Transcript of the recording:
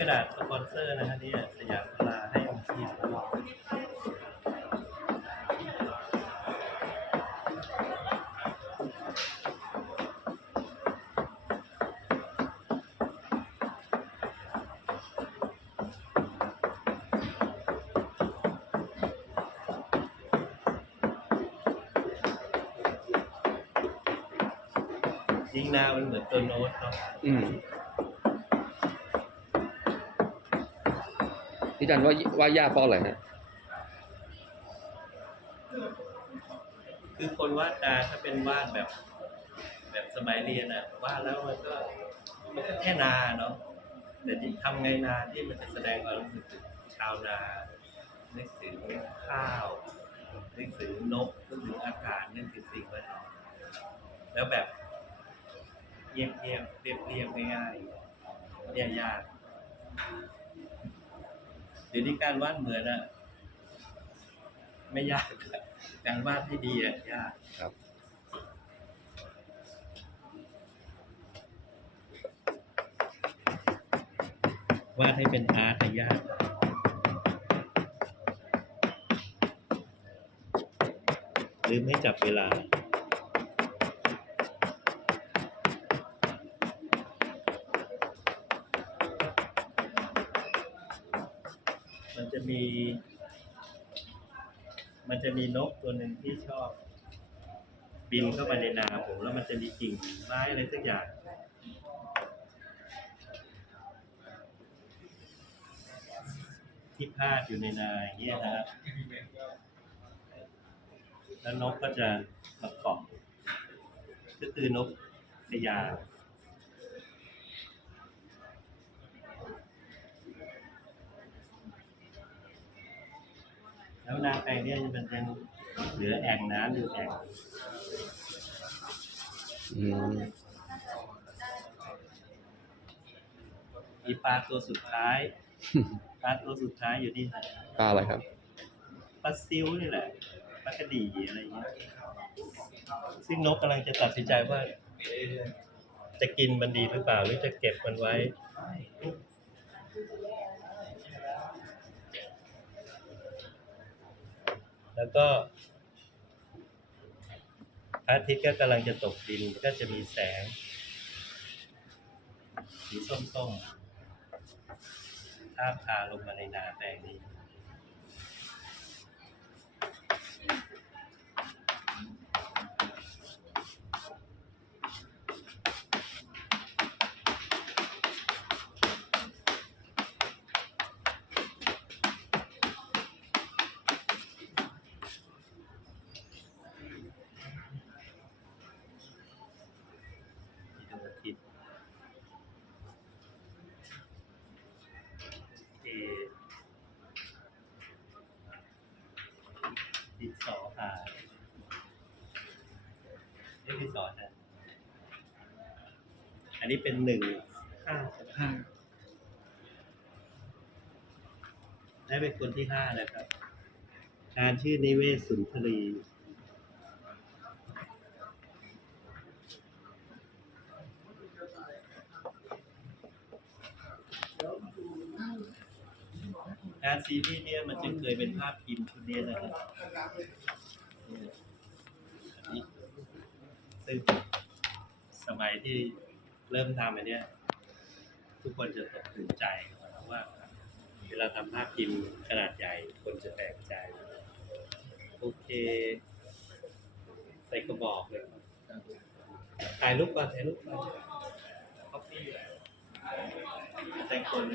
กระดาษสปอนเซอร์นะฮะเนี่ยสยามพาราให้องค์ที่ยิงนามันเหมือนตัวโน้ตเนาะอืม พี่จันว่าว่ายากเพราะอะไรฮะคือคนวาดตาถ้าเป็นวาดแบบ แบบสมัยเรียนอะวาดแล้วมันก็มันก็แค่นาเนาะแต่ที่ทำไงนาที่มันจะแสดงความรู้สึกถึงชาวนานึกถึงข้าวนึกถึงนกนึกถึงอากาศนึกถึงสิ่งแวดล้อมแล้วแบบเงียบเงียบเรียบเรียบง่ายๆเนี่ยยาก เดี๋ยวนี้การวาดเหมือนอะไม่ยากอะการวาดให้ดีอะยากครับ วาดให้เป็นอาร์ตอะยากลืมให้จับเวลา มันจะมี มันจะมีนกตัวหนึ่งที่ชอบ บินเข้ามาในนาผมแล้วมันจะมีกิ่งไม้อะไรสักอย่างที่พาดอยู่ในนาอย่างเงี้ยนะครับแล้วนกก็จะมาเกาะก็คือนกพญา แล้วนาแปลงเนี้ยมันจะเหลือแอ่งน้ำอยู่แอ่งอืมมีปลาตัวสุดท้าย ปลาตัวสุดท้ายอยู่ที่ปลาอะไรครับปลาซิวนี่แหละปลากระดีอะไรอย่างเงี้ยซึ่งนกกำลังจะตัดสินใจว่า จะกินมันดีหรือเปล่าหรือจะเก็บมันไว้ แล้วก็พระอาทิตย์ก็กำลังจะตกดินก็จะมีแสง สีส้มๆทาบทาลงมาในนาแปลงนี้ ดินสอหายนี่ดินสอนะอันนี้เป็นหนึ่งห้าห้าได้เป็นคนที่ห้าแล้วครับ การชื่อนิเวศสุนทรีงานซีรีส์เนี่ยมันจะเคยเป็นภาพพิมพ์ชุดนี้นะครับเนี่ยอันนี้ ซึ่งสมัยที่เริ่มทำอันเนี้ย ทุกคนจะตกตื่นใจว่า เวลาทำภาพพิมพ์ขนาดใหญ่ คนจะแปลกใจ โอเค ใส่กระบอกเลยถ่ายรูปก่อนถ่ายรูปก่อนคอปปี้แต่งคน